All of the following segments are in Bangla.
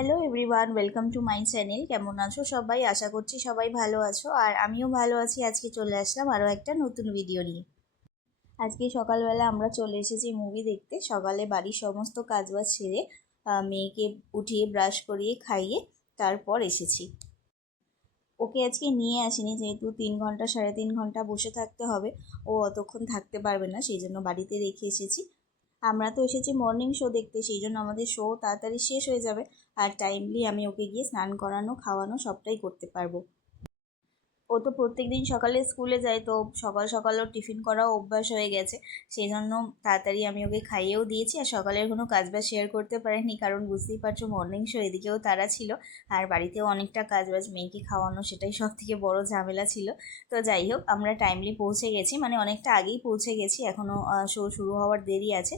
Hello everyone welcome to my channel কেমন আছো সবাই? আশা করছি সবাই ভালো আছো। আর আমিও ভালো আছি। আজকে চলে আসলাম আরও একটা নতুন ভিডিও নিয়ে। আজকে সকালবেলা আমরা চলে এসেছি মুভি দেখতে। সকালে বাড়ির সমস্ত কাজবাজ ছেড়ে আহ, মেয়েকে উঠিয়ে ব্রাশ করিয়ে খাইয়ে তারপর এসেছি। ওকে আজকে নিয়ে আসিনি যেহেতু তিন ঘণ্টা সাড়ে তিন ঘণ্টা বসে থাকতে হবে। ও অতক্ষণ থাকতে পারবে না সেই জন্য বাড়িতে রেখে এসেছি। আমরা তো এসেছি মর্নিং শো দেখতে সেই জন্য আমাদের শো তাড়াতাড়ি শেষ হয়ে যাবে আর টাইমলি আমি ওকে গিয়ে স্নান করানো, খাওয়ানো সবটাই করতে পারব। ও তো প্রত্যেক দিন সকালে স্কুলে যায় তো সকাল সকাল ওর টিফিন করাও অভ্যাস হয়ে গেছে সেই জন্য তাড়াতাড়ি আমি ওকে খাইয়েও দিয়েছি আর সকালের কোনো কাজবাজ শেয়ার করতে পারিনি কারণ বুঝতেই পারছ মর্নিং শো এদিকেও তারা ছিল আর বাড়িতেও অনেকটা কাজবাজ মেয়েকে খাওয়ানো সেটাই সব থেকে বড় ঝামেলা ছিল। তো যাই হোক, আমরা টাইমলি পৌঁছে গেছি মানে অনেকটা আগেই পৌঁছে গেছি এখনও শো শুরু হওয়ার দেরি আছে।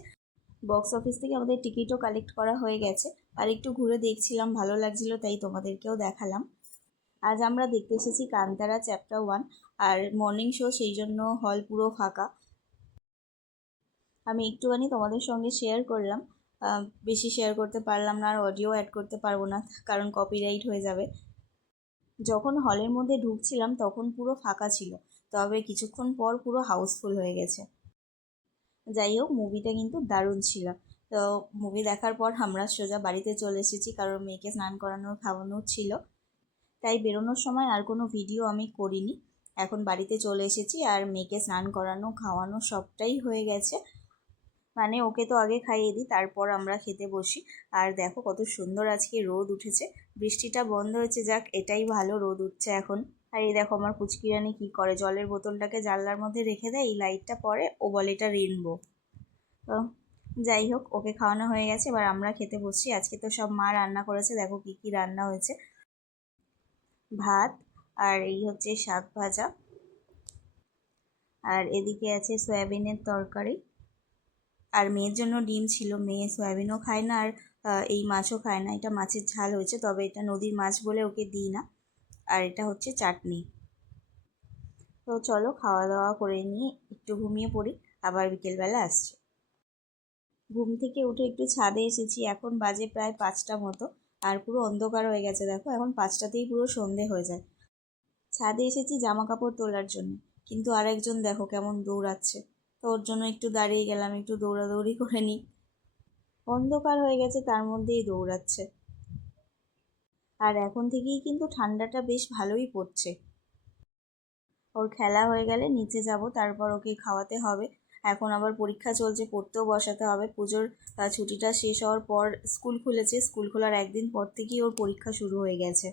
বক্স অফিস থেকে আমাদের টিকিটও কালেক্ট করা হয়ে গেছে। আর একটু ঘুরে দেখছিলাম, ভালো লাগছিল, তাই তোমাদেরকেও দেখালাম। আজ আমরা দেখতে এসেছি কান্তারা চ্যাপ্টার ওয়ান আর মর্নিং শো সেই জন্য হল পুরো ফাঁকা। আমি একটুখানি তোমাদের সঙ্গে শেয়ার করলাম। বেশি শেয়ার করতে পারলাম না, আর অডিও অ্যাড করতে পারব না, কারণ কপিরাইট হয়ে যাবে। যখন হলের মধ্যে ঢুকছিলাম, তখন পুরো ফাঁকা ছিল। তবে কিছুক্ষণ পর পুরো হাউসফুল হয়ে গেছে। যাই হোক মুভিটা কিন্তু দারুণ ছিল। তো মুভি দেখার পর আমরা সোজা বাড়িতে চলে এসেছি, কারণ মেয়েকে স্নান করানোর, খাওয়ানোর ছিল। তাই বেরোনোর সময় আর কোনো ভিডিও আমি করিনি। এখন বাড়িতে চলে এসেছি আর মেয়েকে স্নান করানো, খাওয়ানো সবটাই হয়ে গেছে। মানে ওকে তো আগে খাইয়ে দিই, তারপর আমরা খেতে বসি। আর দেখো কত সুন্দর আজকে রোদ উঠেছে। বৃষ্টিটা বন্ধ হয়েছে, যাক, এটাই ভালো রোদ উঠছে এখন। আর এই দেখো আমার পুচকিরানি কি করে? জলের বোতলটাকে জানলার মধ্যে রেখে দেয়, এই লাইটটা পরে ও বলে, এটা রেনবো। তো যাই হোক, ওকে খাওয়ানো হয়ে গেছে। এবার আমরা খেতে বসছি। আজকে তো সব মা রান্না করেছে। দেখো কি কি রান্না হয়েছে। ভাত আর এই হচ্ছে শাক ভাজা। আর এদিকে আছে সয়াবিনের তরকারি। আর মেয়ের জন্য ডিম ছিল। মেয়ে সয়াবিনও খায় না আর এই মাছও খায় না। এটা মাছের ঝাল হয়েছে, তবে এটা নদীর মাছ বলে ওকে দিই না। আর এটা হচ্ছে চাটনি। তো চলো খাওয়া দাওয়া করে নিয়ে একটু ঘুমিয়ে পড়ি, আবার বিকেলবেলা আসছে। ঘুম থেকে উঠে একটু ছাদে এসেছি, এখন বাজে প্রায় পাঁচটা মতো, আর পুরো অন্ধকার হয়ে গেছে, দেখো এখন পাঁচটাতেই পুরো সন্ধে হয়ে যায়। ছাদে এসেছি জামা কাপড় তোলার জন্য, কিন্তু আরেকজন দেখো কেমন দৌড়াচ্ছে। তো ওর জন্য একটু দাঁড়িয়ে গেলাম, একটু দৌড়াদৌড়ি করে নিই। অন্ধকার হয়ে গেছে, তার মধ্যেই দৌড়াচ্ছে। আর এখন থেকেই কিন্তু ঠান্ডাটা বেশ ভালোই পড়ছে। ওর খেলা হয়ে গেলে নিচে যাব, তারপর ওকে খাওয়াতে হবে। এখন আবার পরীক্ষা চলছে, পড়তেও বসাতে হবে। পুজোর ছুটিটা শেষ হওয়ার পর স্কুল খুলেছে। স্কুল খোলার একদিন পর থেকেই ওর পরীক্ষা শুরু হয়ে গেছে।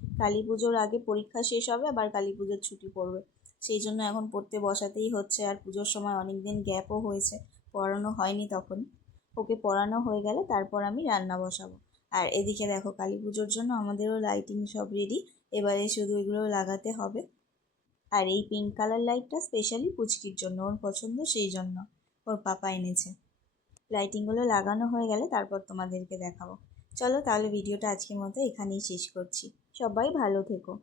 কালী পুজোর আগে পরীক্ষা শেষ হবে, আবার কালী পুজোর ছুটি পড়বে। সেই জন্য এখন পড়তে বসাতেই হচ্ছে। আর পুজোর সময় অনেক দিন গ্যাপও হয়েছে, পড়ানো হয়নি তখন। ওকে পড়ানো হয়ে গেলে তারপর আমি রান্না বসাবো। আর এদিকে দেখো কালী পুজোর জন্য আমাদেরও লাইটিং সব রেডি এবারে শুধু এগুলো লাগাতে হবে। আর এই পিঙ্ক কালার লাইটটা স্পেশালি পুচকির জন্য, ওর পছন্দ সেই জন্য ওর পাপা এনেছে। লাইটিংগুলো লাগানো হয়ে গেলে তারপর তোমাদেরকে দেখাবো। চলো তাহলে ভিডিওটা আজকের মতো এখানেই শেষ করছি। সবাই ভালো থেকো।